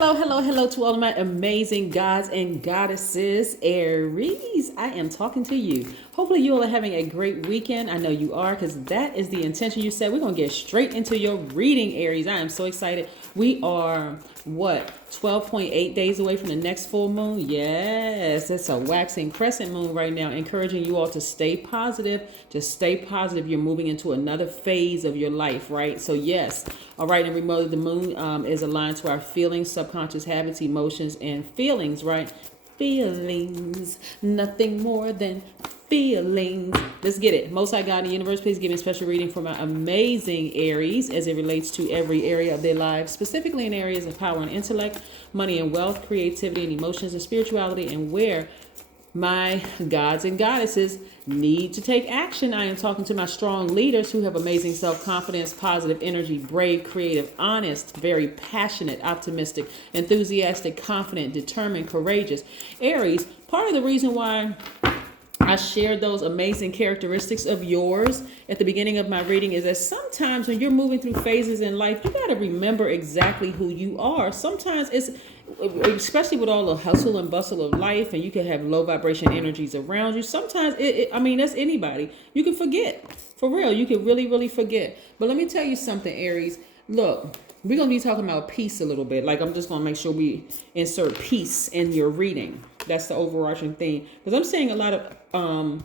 Hello, hello, hello to all of my amazing gods and goddesses, Aries. I am talking to you. Hopefully you all are having a great weekend. I know you are, because that is the intention you said. We're going to get straight into your reading, Aries. I am so excited. We are, 12.8 days away from the next full moon? Yes, it's a waxing crescent moon right now, encouraging you all to stay positive. Just stay positive. You're moving into another phase of your life, right? So yes. All right, and remember the moon is aligned to our feelings, subconscious habits, emotions, and feelings, right? Feelings, nothing more than feelings. Let's get it. Most High God in the universe, please give me a special reading for my amazing Aries as it relates to every area of their lives, specifically in areas of power and intellect, money and wealth, creativity and emotions and spirituality, and where my gods and goddesses need to take action. I am talking to my strong leaders who have amazing self-confidence, positive energy, brave, creative, honest, very passionate, optimistic, enthusiastic, confident, determined, courageous. Aries, part of the reason why I shared those amazing characteristics of yours at the beginning of my reading is that sometimes when you're moving through phases in life, you got to remember exactly who you are. Sometimes it's, especially with all the hustle and bustle of life, and you can have low vibration energies around you. Sometimes that's anybody. You can forget. For real, you can really, really forget. But let me tell you something, Aries. Look, we're going to be talking about peace a little bit. Like, I'm just going to make sure we insert peace in your reading. That's the overarching theme. Because I'm seeing a lot of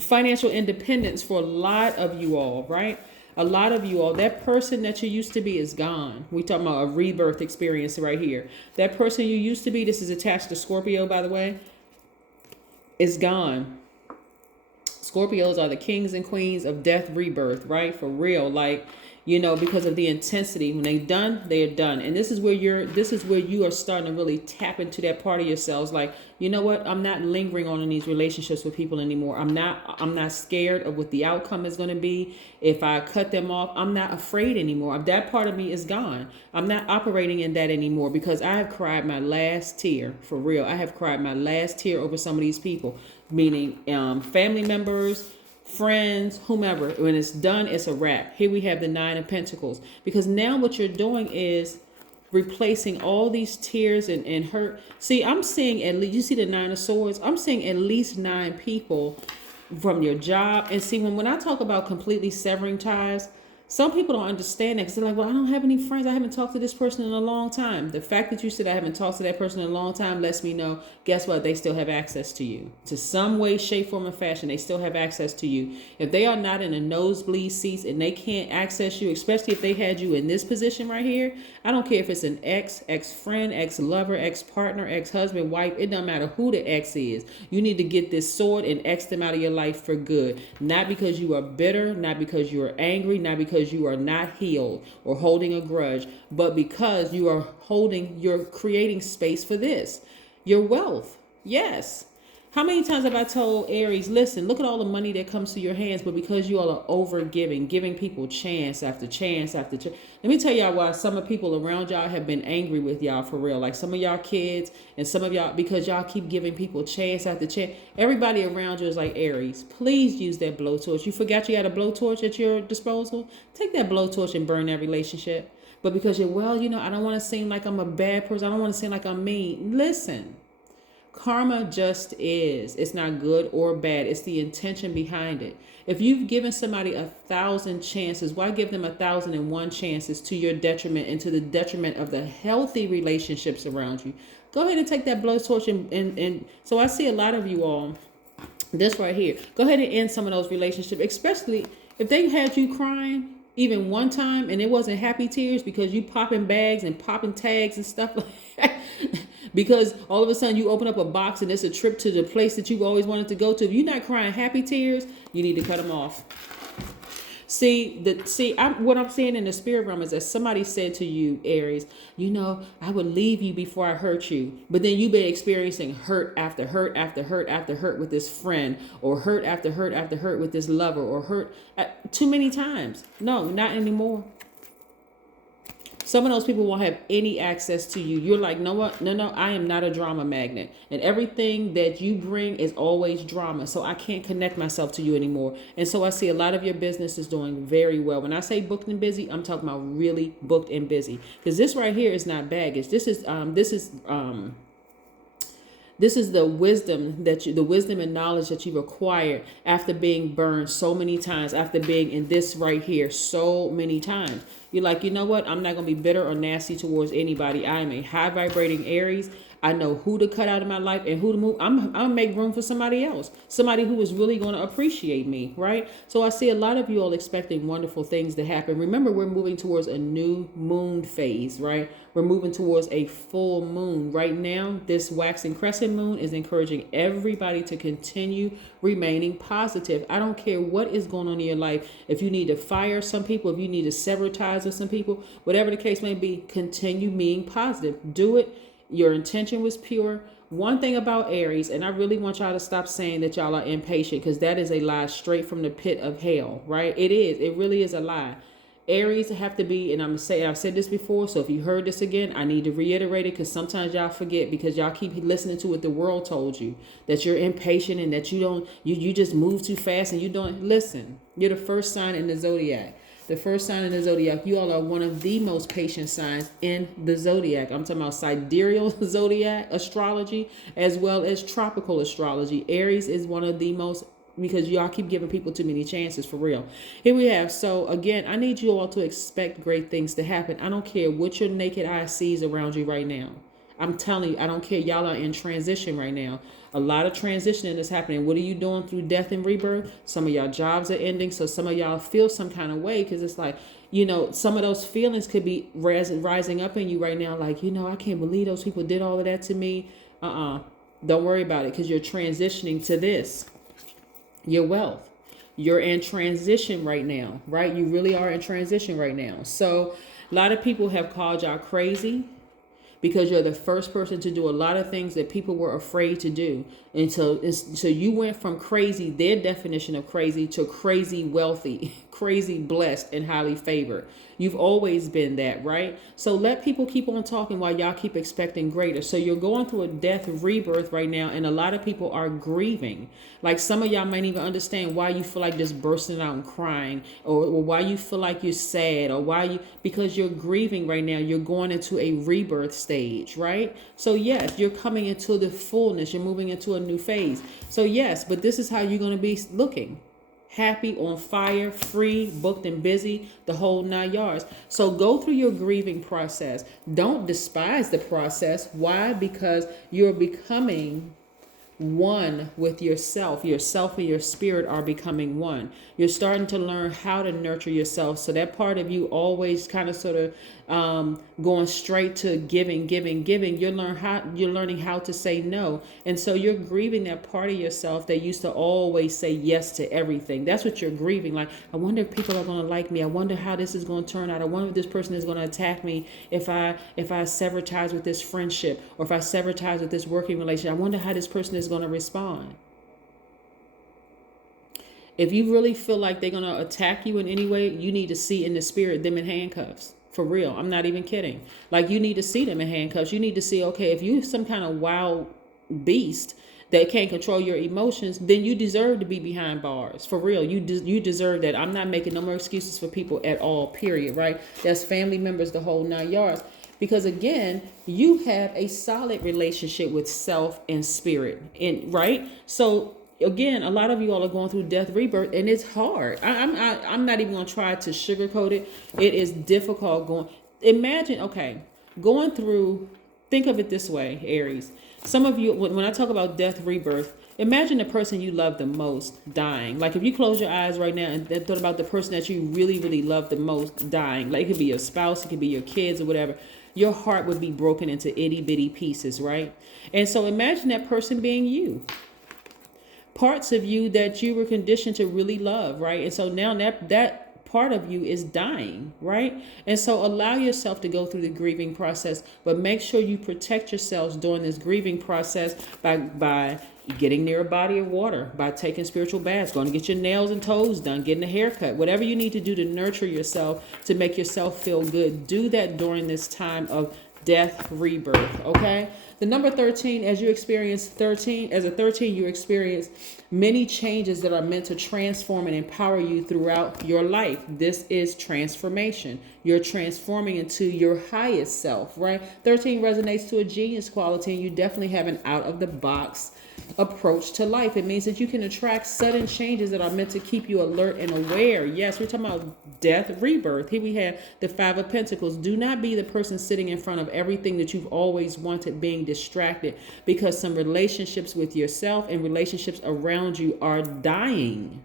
financial independence for a lot of you all, right? A lot of you all, that person that you used to be is gone. We talking about a rebirth experience right here. That person you used to be, this is attached to Scorpio, by the way, is gone. Scorpios are the kings and queens of death, rebirth, right? For real. Like, because of the intensity. When they're done, they are done. And this is where you are starting to really tap into that part of yourselves. Like, you know what? I'm not lingering on in these relationships with people anymore. I'm not scared of what the outcome is going to be. If I cut them off, I'm not afraid anymore. That part of me is gone. I'm not operating in that anymore because I have cried my last tear. For real. I have cried my last tear over some of these people, meaning family members, friends, whomever. When it's done, it's a wrap. Here we have the Nine of Pentacles, because now what you're doing is replacing all these tears and hurt. See, I'm seeing at least, you see the Nine of Swords, I'm seeing at least 9 people from your job. And see, when I talk about completely severing ties, some people don't understand that because they're like, well, I don't have any friends. I haven't talked to this person in a long time. The fact that you said I haven't talked to that person in a long time lets me know, guess what? They still have access to you. To some way, shape, form, or fashion, they still have access to you. If they are not in the nosebleed seats and they can't access you, especially if they had you in this position right here, I don't care if it's an ex-friend, ex-lover, ex-partner, ex-husband, wife. It doesn't matter who the ex is. You need to get this sword and X them out of your life for good. Not because you are bitter, not because you are angry, not because you are not healed or holding a grudge, but because you're creating space for this. Your wealth. Yes. How many times have I told Aries, listen, look at all the money that comes to your hands, but because you all are over giving people chance after chance after chance. Let me tell y'all why some of the people around y'all have been angry with y'all for real. Like some of y'all kids and some of y'all, because y'all keep giving people chance after chance. Everybody around you is like, Aries, please use that blowtorch. You forgot you had a blowtorch at your disposal? Take that blowtorch and burn that relationship. But because I don't want to seem like I'm a bad person. I don't want to seem like I'm mean. Listen. Karma just is. It's not good or bad. It's the intention behind it. If you've given somebody 1,000 chances, why give them 1,001 chances to your detriment and to the detriment of the healthy relationships around you? Go ahead and take that blowtorch and so I see a lot of you all, this right here. Go ahead and end some of those relationships, especially if they had you crying even one time and it wasn't happy tears because you popping bags and popping tags and stuff like that. Because all of a sudden you open up a box and it's a trip to the place that you've always wanted to go to. If you're not crying happy tears, you need to cut them off. What I'm saying in the spirit realm is that somebody said to you, Aries, I would leave you before I hurt you. But then you've been experiencing hurt after hurt after hurt after hurt with this friend, or hurt after hurt after hurt with this lover, or hurt too many times. No, not anymore. Some of those people won't have any access to you. You're like, no, what? No, I am not a drama magnet. And everything that you bring is always drama. So I can't connect myself to you anymore. And so I see a lot of your business is doing very well. When I say booked and busy, I'm talking about really booked and busy. Because this right here is not baggage. This is the wisdom the wisdom and knowledge that you've acquired after being burned so many times, after being in this right here so many times. You're like, you know what? I'm not going to be bitter or nasty towards anybody. I am a high vibrating Aries. I know who to cut out of my life and who to move. I'm going to make room for somebody else, somebody who is really going to appreciate me, right? So I see a lot of you all expecting wonderful things to happen. Remember, we're moving towards a new moon phase, right? We're moving towards a full moon. Right now, this waxing crescent moon is encouraging everybody to continue remaining positive. I don't care what is going on in your life. If you need to fire some people, if you need to sever ties with some people, whatever the case may be, continue being positive. Do it. Your intention was pure. One thing about Aries, and I really want y'all to stop saying that y'all are impatient, because that is a lie straight from the pit of hell, right? It is. It really is a lie. Aries have to be, and I've said this before, so if you heard this again, I need to reiterate it, because sometimes y'all forget, because y'all keep listening to what the world told you, that you're impatient and that you just move too fast and you don't listen. You're the first sign in the Zodiac. The first sign in the Zodiac, you all are one of the most patient signs in the Zodiac. I'm talking about sidereal Zodiac astrology as well as tropical astrology. Aries is one of the most, because y'all keep giving people too many chances, for real. Here we have, so again, I need you all to expect great things to happen. I don't care what your naked eye sees around you right now. I'm telling you, I don't care. Y'all are in transition right now. A lot of transitioning is happening. What are you doing through death and rebirth? Some of y'all jobs are ending. So some of y'all feel some kind of way, because it's like, some of those feelings could be rising up in you right now. Like, I can't believe those people did all of that to me. Don't worry about it, because you're transitioning to this. Your wealth. You're in transition right now, right? You really are in transition right now. So a lot of people have called y'all crazy, because you're the first person to do a lot of things that people were afraid to do. And so you went from crazy, their definition of crazy, to crazy wealthy, crazy blessed, and highly favored. You've always been that, right? So let people keep on talking while y'all keep expecting greater. So you're going through a death rebirth right now, and a lot of people are grieving. Like, some of y'all might even understand why you feel like just bursting out and crying, or why you feel like you're sad, or because you're grieving right now. You're going into a rebirth stage, right? So yes, you're coming into the fullness. You're moving into a new phase. So yes, but this is how you're going to be looking. Happy, on fire, free, booked and busy, the whole 9 yards. So go through your grieving process. Don't despise the process. Why? Because you're becoming one with yourself. Yourself and your spirit are becoming one. You're starting to learn how to nurture yourself. So that part of you always kind of sort of going straight to giving. You're learning how to say no. And so you're grieving that part of yourself that used to always say yes to everything. That's what you're grieving. Like, I wonder if people are going to like me. I wonder how this is going to turn out. I wonder if this person is going to attack me if I sever ties with this friendship, or if I sever ties with this working relationship. I wonder how this person is going to respond. If you really feel like they're going to attack you in any way, you need to see in the spirit them in handcuffs. For real. I'm not even kidding. Like, you need to see them in handcuffs. You need to see, okay, if you're some kind of wild beast that can't control your emotions, then you deserve to be behind bars. For real. You deserve that. I'm not making no more excuses for people at all, period, right? That's family members, the whole 9 yards. Because again, you have a solid relationship with self and spirit, right? So again, a lot of you all are going through death rebirth, and it's hard. I'm not even going to try to sugarcoat it. It is difficult imagine, going through, think of it this way, Aries. Some of you, when I talk about death rebirth, imagine the person you love the most dying. Like, if you close your eyes right now and thought about the person that you really, really love the most dying, like, it could be your spouse, it could be your kids or whatever, your heart would be broken into itty bitty pieces, right? And so imagine that person being you. Parts of you that you were conditioned to really love, right? And so now that part of you is dying, right? And so allow yourself to go through the grieving process, but make sure you protect yourselves during this grieving process by getting near a body of water, by taking spiritual baths, going to get your nails and toes done, getting a haircut, whatever you need to do to nurture yourself, to make yourself feel good. Do that during this time of death, rebirth, okay? The number 13, as you experience 13, as a 13, you experience many changes that are meant to transform and empower you throughout your life. This is transformation. You're transforming into your highest self, right? 13 resonates to a genius quality, and you definitely have an out-of-the-box approach to life. It means that you can attract sudden changes that are meant to keep you alert and aware. Yes, we're talking about death, rebirth. Here we have the Five of Pentacles. Do not be the person sitting in front of everything that you've always wanted, being distracted, because some relationships with yourself and relationships around you are dying.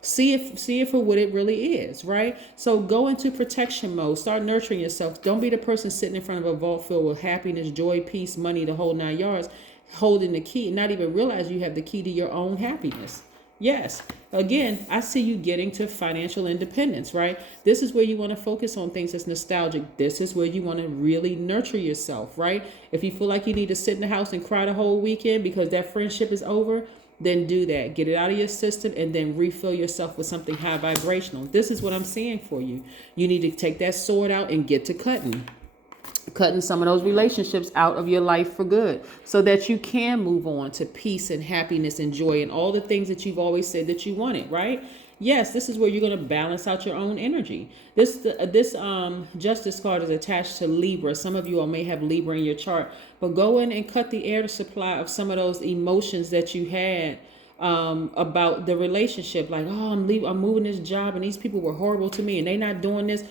See it for what it really is, right? So go into protection mode. Start nurturing yourself. Don't be the person sitting in front of a vault filled with happiness, joy, peace, money, the whole 9 yards, holding the key, not even realize you have the key to your own happiness. Yes. Again, I see you getting to financial independence, right? This is where you want to focus on things that's nostalgic. This is where you want to really nurture yourself, right? If you feel like you need to sit in the house and cry the whole weekend because that friendship is over, then do that. Get it out of your system and then refill yourself with something high vibrational. This is what I'm seeing for you. You need to take that sword out and get to cutting some of those relationships out of your life for good, so that you can move on to peace and happiness and joy and all the things that you've always said that you wanted, right? Yes, this is where you're going to balance out your own energy. This Justice card is attached to Libra. Some of you all may have Libra in your chart, but go in and cut the air supply of some of those emotions that you had about the relationship. Like, oh, I'm moving this job and these people were horrible to me and they not doing this.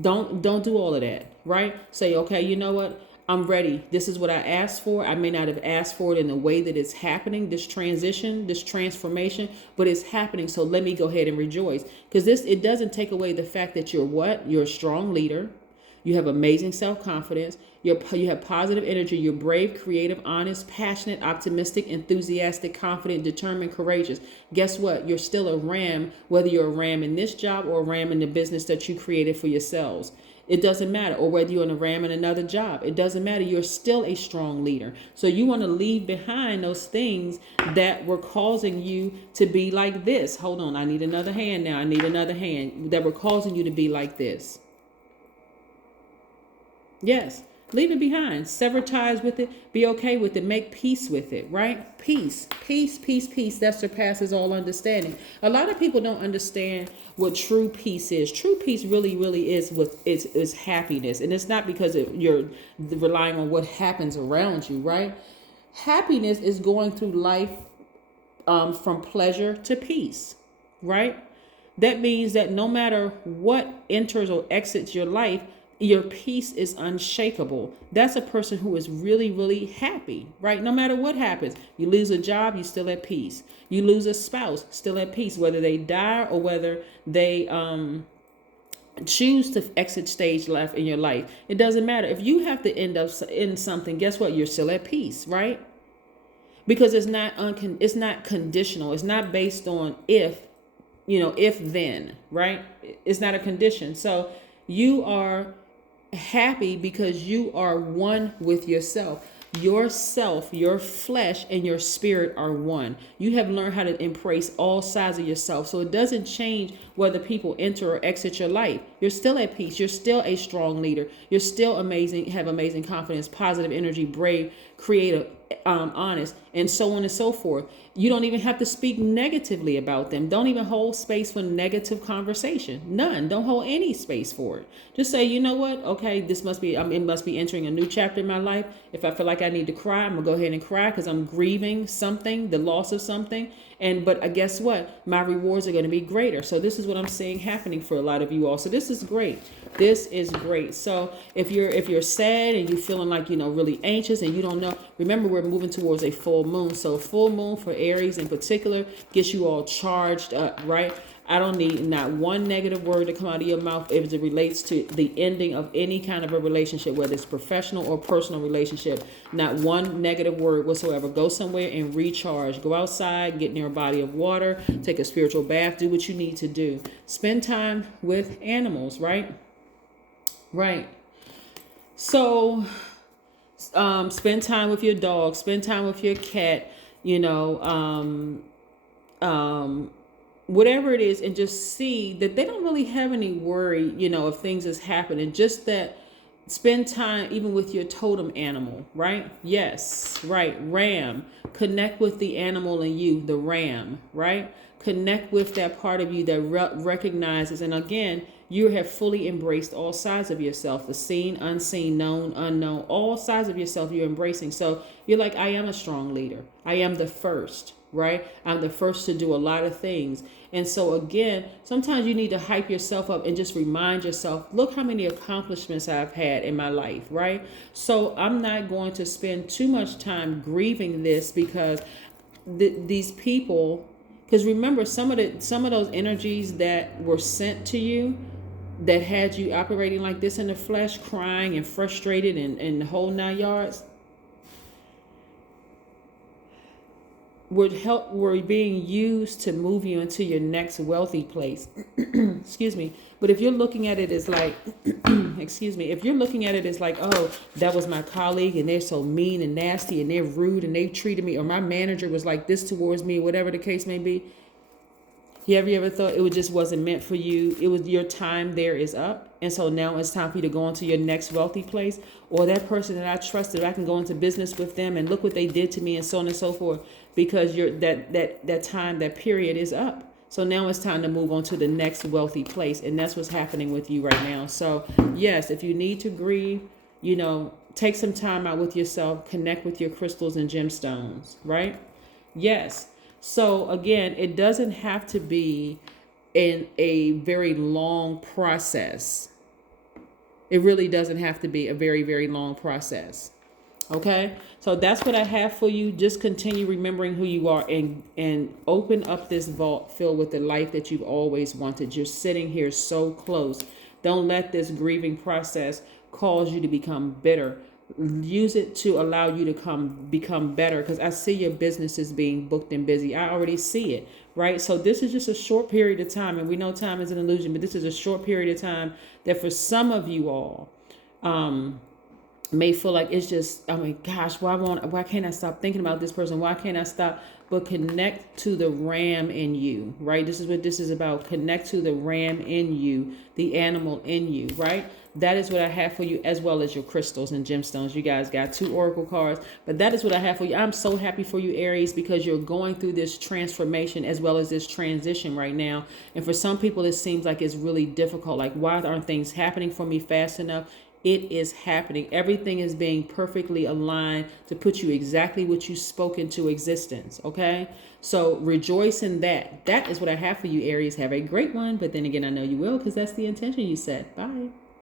Don't do all of that, right? Say, okay, you know what? I'm ready. This is what I asked for. I may not have asked for it in the way that it's happening, this transition, this transformation, but it's happening. So let me go ahead and rejoice, because it doesn't take away the fact that you're a strong leader. You have amazing self-confidence. You have positive energy. You're brave, creative, honest, passionate, optimistic, enthusiastic, confident, determined, courageous. Guess what? You're still a ram, whether you're a ram in this job or a ram in the business that you created for yourselves. It doesn't matter. Or whether you're in a ram in another job. It doesn't matter. You're still a strong leader. So you want to leave behind those things that were causing you to be like this. Hold on. I need another hand now. I need another hand. That were causing you to be like this. Yes. Leave it behind. Sever ties with it. Be okay with it. Make peace with it, right? Peace, peace, peace, peace. That surpasses all understanding. A lot of people don't understand what true peace is. True peace really, really is happiness. And it's not because you're relying on what happens around you, right? Happiness is going through life from pleasure to peace, right? That means that no matter what enters or exits your life, your peace is unshakable. That's a person who is really, really happy, right? No matter what happens. You lose a job, you're still at peace. You lose a spouse, still at peace, whether they die or whether they choose to exit stage left in your life. It doesn't matter. If you have to end up in something, guess what? You're still at peace, right? Because it's not conditional. It's not based on if then, right? It's not a condition. So you are happy because you are one with yourself. Yourself, your flesh, and your spirit are one. You have learned how to embrace all sides of yourself. So it doesn't change whether people enter or exit your life. You're still at peace. You're still a strong leader. You're still amazing, have amazing confidence, positive energy, brave, creative, honest, and so on and so forth. You don't even have to speak negatively about them. Don't even hold space for negative conversation. None. Don't hold any space for it. Just say, you know what? Okay, it must be entering a new chapter in my life. If I feel like I need to cry, I'm gonna go ahead and cry because I'm grieving something, the loss of something. But guess what? My rewards are going to be greater. So this is what I'm seeing happening for a lot of you all. So this is great. This is great. So if you're sad and you're feeling like, really anxious and you don't know, remember we're moving towards a full moon. So full moon for Aries in particular gets you all charged up, right? I don't need not one negative word to come out of your mouth if it relates to the ending of any kind of a relationship, whether it's professional or personal relationship. Not one negative word whatsoever. Go somewhere and recharge. Go outside, get near a body of water, take a spiritual bath, do what you need to do. Spend time with animals, right? Right. So spend time with your dog, spend time with your cat, you know, whatever it is, and just see that they don't really have any worry, you know, if things is happening. Just that spend time even with your totem animal, right? Yes, right. Ram. Connect with the animal in you, the ram, right? Connect with that part of you that recognizes, and again, you have fully embraced all sides of yourself, the seen, unseen, known, unknown, all sides of yourself you're embracing. So you're like, I am a strong leader. I am the first, right? I'm the first to do a lot of things. And so again, sometimes you need to hype yourself up and just remind yourself, look how many accomplishments I've had in my life, right? So I'm not going to spend too much time grieving this because these people, because remember, some of those energies that were sent to you that had you operating like this in the flesh, crying and frustrated and the whole 9 yards, were being used to move you into your next wealthy place. Excuse me. But if you're looking at it as like, excuse me, if you're looking at it as like, oh, that was my colleague and they're so mean and nasty and they're rude and they treated me, or my manager was like this towards me, whatever the case may be. Have you ever thought it just wasn't meant for you? It was, your time there is up. And so now it's time for you to go into your next wealthy place, or that person that I trusted, I can go into business with them and look what they did to me and so on and so forth, because that time, that period is up. So now it's time to move on to the next wealthy place. And that's what's happening with you right now. So yes, if you need to grieve, you know, take some time out with yourself, connect with your crystals and gemstones, right? Yes. So again, it doesn't have to be in a very long process. It really doesn't have to be a very, very long process. Okay, so that's what I have for you. Just continue remembering who you are and open up this vault filled with the life that you've always wanted. You're sitting here so close. Don't let this grieving process cause you to become bitter. Use it to allow you to become better, because I see your business is being booked and busy. I already see it, right? So this is just a short period of time, and we know time is an illusion, but this is a short period of time that for some of you all may feel like it's just, oh my gosh, why can't I stop thinking about this person? Why can't I stop? But connect to the ram in you, right? This is what this is about. Connect to the ram in you, the animal in you, right? That is what I have for you, as well as your crystals and gemstones. You guys got 2 oracle cards, but that is what I have for you. I'm so happy for you, Aries, because you're going through this transformation as well as this transition right now. And for some people, it seems like it's really difficult. Like, why aren't things happening for me fast enough? It is happening. Everything is being perfectly aligned to put you exactly what you spoke into existence. Okay. So rejoice in that. That is what I have for you, Aries. Have a great one. But then again, I know you will, because that's the intention you set. Bye.